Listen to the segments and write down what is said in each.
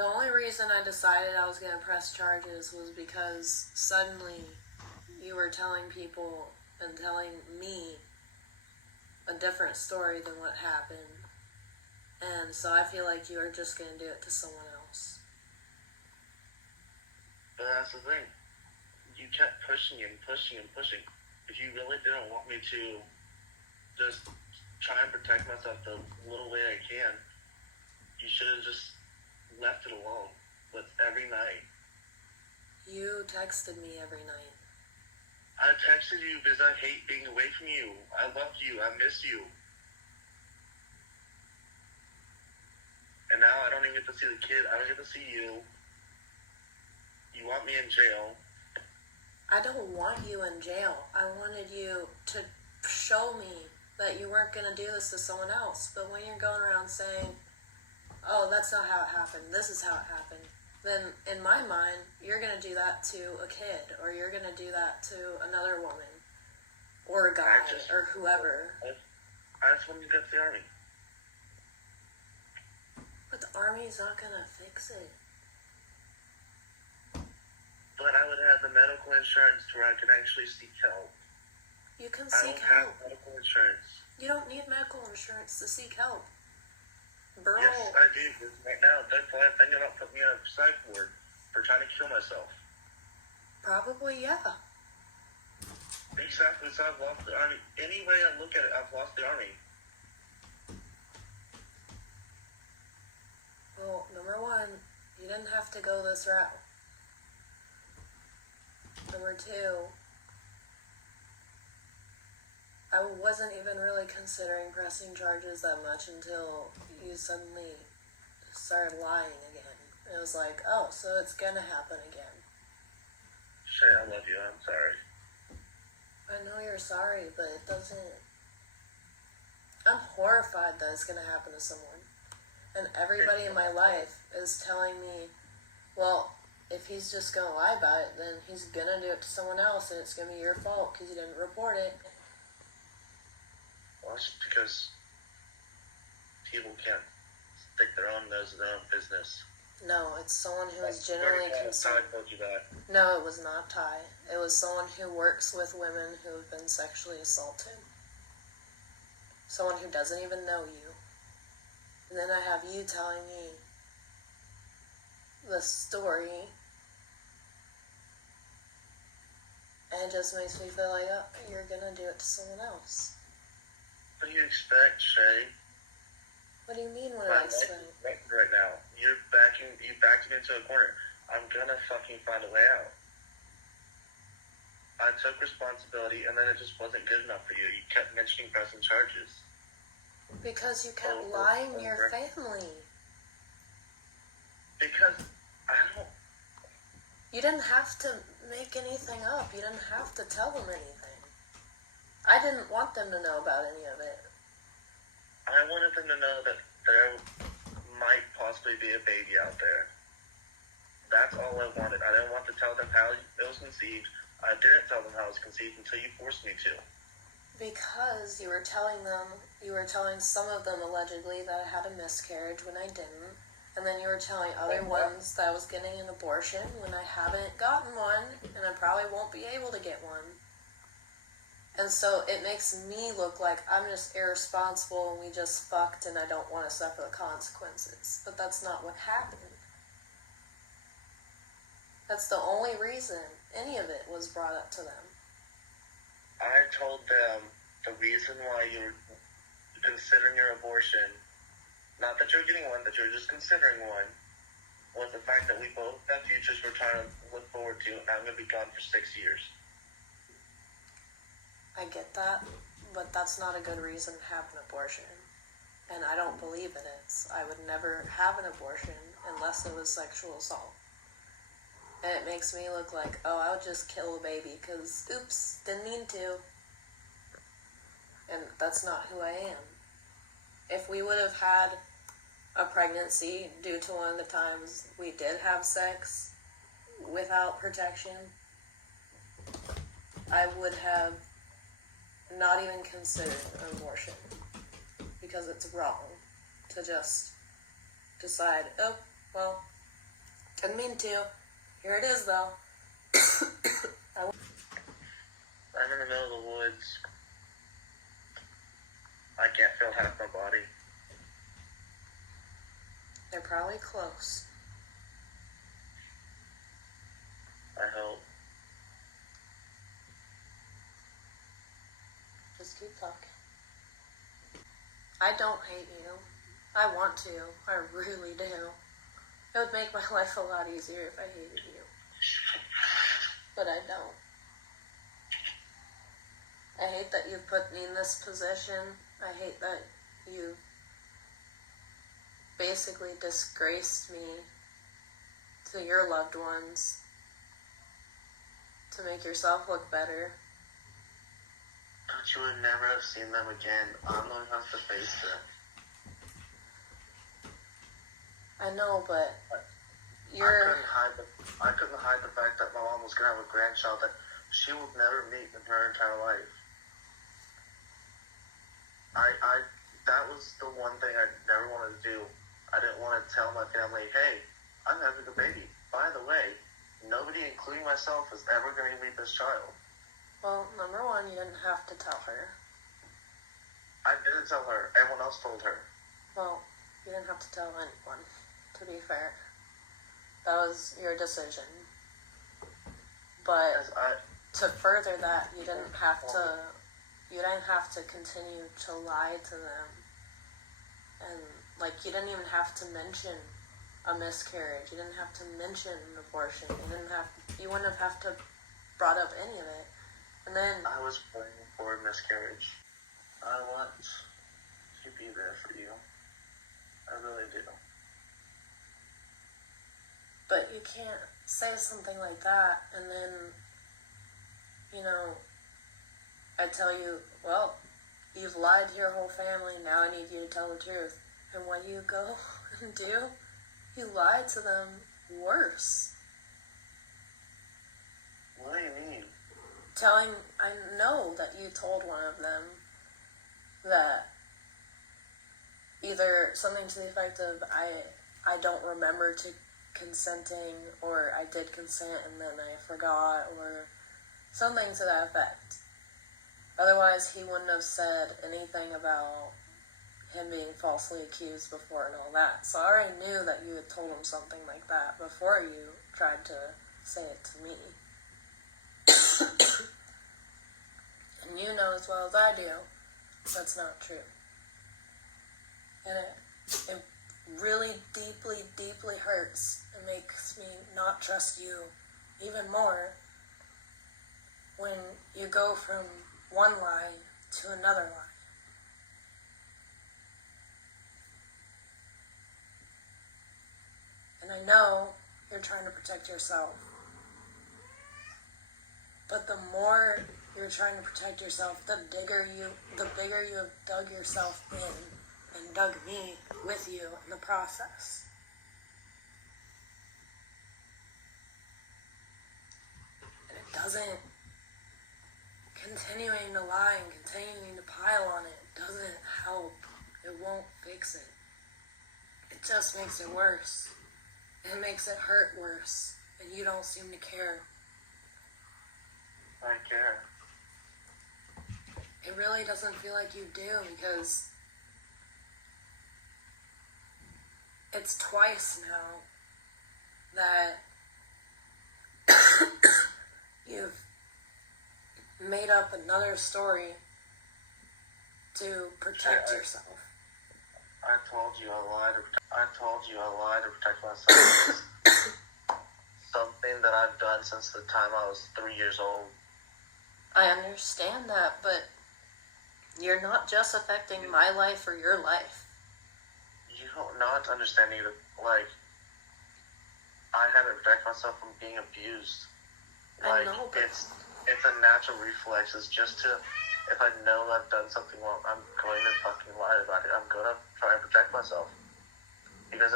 The only reason I decided I was going to press charges was because suddenly you were telling people and telling me a different story than what happened. And so I feel like you are just going to do it to someone else. But that's the thing. You kept pushing and pushing and pushing. If you really didn't want me to just try and protect myself the little way I can, you should have just left it alone. But every night. You texted me every night. I texted you because I hate being away from you. I love you. I miss you. And now I don't even get to see the kid. I don't get to see you. You want me in jail. I don't want you in jail. I wanted you to show me that you weren't going to do this to someone else. But when you're going around saying, oh, that's not how it happened, this is how it happened, then in my mind, you're going to do that to a kid, or you're going to do that to another woman, or a guy, or whoever. I just wanted to go to the Army. But the Army's not going to fix it. But I would have the medical insurance where I can actually seek help. You can seek help. I don't have medical insurance. You don't need medical insurance to seek help. Burl. Yes, I do. Right now, they're probably thinking about putting me on a psych ward for trying to kill myself. Probably, yeah. Exactly, so I've lost the Army. Any way I look at it, I've lost the Army. Well, number one, you didn't have to go this route. Number two, I wasn't even really considering pressing charges that much until you suddenly started lying again. It was like, oh, so it's gonna happen again. Shay, I love you. I'm sorry. I know you're sorry, but it doesn't... I'm horrified that it's gonna happen to someone. And everybody in my life is telling me, well, if he's just gonna lie about it, then he's gonna do it to someone else, and it's gonna be your fault because you didn't report it. Well, it's just because people can't stick their own nose in their own business. No, it's someone who is generally concerned. I told you that. No, it was not Ty. It was someone who works with women who have been sexually assaulted. Someone who doesn't even know you. And then I have you telling me the story. And it just makes me feel like, oh, you're gonna do it to someone else. What do you expect, Shay? What do you mean, what do I expect? Right now, you backed me into a corner. I'm gonna fucking find a way out. I took responsibility, and then it just wasn't good enough for you. You kept mentioning pressing charges. Because you kept lying to your family. Because I don't... You didn't have to make anything up. You didn't have to tell them anything. I didn't want them to know about any of it. I wanted them to know that there might possibly be a baby out there. That's all I wanted. I didn't want to tell them how it was conceived. I didn't tell them how it was conceived until you forced me to. Because you were telling some of them allegedly that I had a miscarriage when I didn't. And then you were telling other ones that I was getting an abortion when I haven't gotten one, and I probably won't be able to get one. And so it makes me look like I'm just irresponsible and we just fucked and I don't want to suffer the consequences. But that's not what happened. That's the only reason any of it was brought up to them. I told them the reason why you're considering your abortion, not that you're getting one, that you're just considering one, was the fact that we both have futures we're trying to look forward to, and I'm going to be gone for 6 years. I get that, but that's not a good reason to have an abortion. And I don't believe it is. I would never have an abortion unless it was sexual assault. And it makes me look like, oh, I'll just kill a baby because, oops, didn't mean to. And that's not who I am. If we would have had a pregnancy due to one of the times we did have sex without protection, I would have not even considered an abortion. Because it's wrong to just decide, oh, well, Didn't mean to. Here it is, though. I'm in the middle of the woods. I can't feel half my body. They're probably close. I hope. Just keep talking. I don't hate you. I want to. I really do. It would make my life a lot easier if I hated you. But I don't. I hate that you put me in this position. I hate that you basically disgraced me to your loved ones to make yourself look better. But you would never have seen them again. I'm the one who has to face them. I know, but I couldn't hide the fact that my mom was gonna have a grandchild that she would never meet in her entire life. That was the one thing I never wanted to do. I didn't want to tell my family, hey, I'm having a baby. By the way, nobody, including myself, is ever going to meet this child. Well, number one, you didn't have to tell her. I didn't tell her. Everyone else told her. Well, you didn't have to tell anyone, to be fair. That was your decision. But to further that, you didn't have to continue to lie to them. And, like, you didn't even have to mention a miscarriage. You didn't have to mention an abortion. You wouldn't have to brought up any of it. And then I was praying for a miscarriage. I want to be there for you. I really do. But you can't say something like that and then, I tell you, well, you've lied to your whole family, now I need you to tell the truth. And what do you go and do? You lie to them worse. What do you mean? I know that you told one of them that either something to the effect of, I don't remember to consenting, or I did consent and then I forgot, or something to that effect. Otherwise, he wouldn't have said anything about him being falsely accused before and all that. So I already knew that you had told him something like that before you tried to say it to me. And you know as well as I do, that's not true. And it really deeply, deeply hurts. It makes me not trust you even more when you go from one lie to another lie. And I know you're trying to protect yourself. But the more you're trying to protect yourself, the bigger you have dug yourself in and dug me with you in the process. And it doesn't, continuing to lie and continuing to pile on it doesn't help. It won't fix it. It just makes it worse. It makes it hurt worse. And you don't seem to care. I care. It really doesn't feel like you do, because it's twice now that you've made up another story to protect yourself. I told you I lied to protect myself. Something that I've done since the time I was 3 years old. I understand that, but you're not just affecting my life or your life. You don't not understand either. Like, I had to protect myself from being abused. I know, but it's a natural reflex. It's just to, if I know I've done something wrong, I'm going to fucking lie about it. I'm going to try and protect myself. Because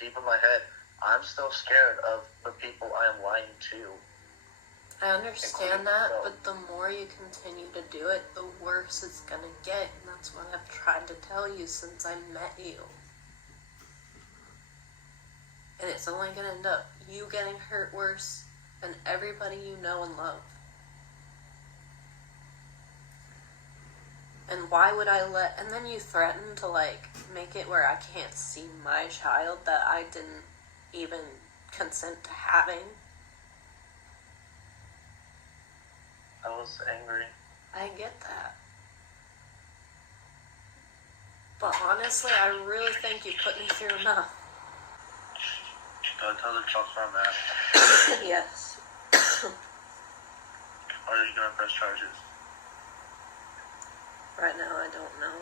deep in my head, I'm still scared of the people I am lying to. I understand that, but the more you continue to do it, the worse it's gonna get, and that's what I've tried to tell you since I met you. And it's only going to end up you getting hurt worse than everybody you know and love. And why would I let... And then you threaten to, like, make it where I can't see my child that I didn't even consent to having. I was angry. I get that. But honestly, I really think you put me through enough. Do I tell the cops where I'm at? Yes. Or are you going to press charges? Right now, I don't know.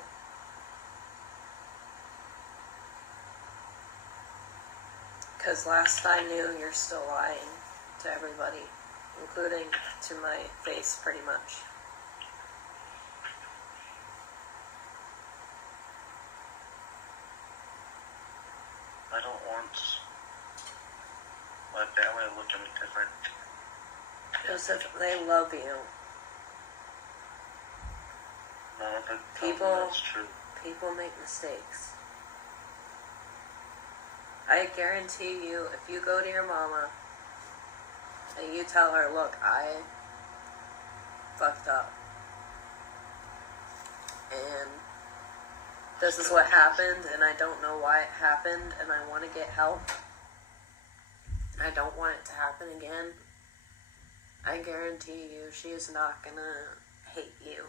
Because last I knew, you're still lying to everybody, including to my face, pretty much. I don't want my family to look at me different. Joseph, they love you. None of it tells me that's true. People make mistakes. I guarantee you, if you go to your mama and you tell her, look, I fucked up. And this is what happened, and I don't know why it happened, and I want to get help. I don't want it to happen again. I guarantee you, she is not gonna hate you.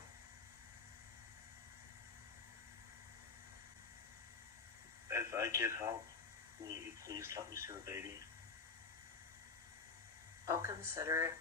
If I get help, will you please let me see the baby? I'll consider it.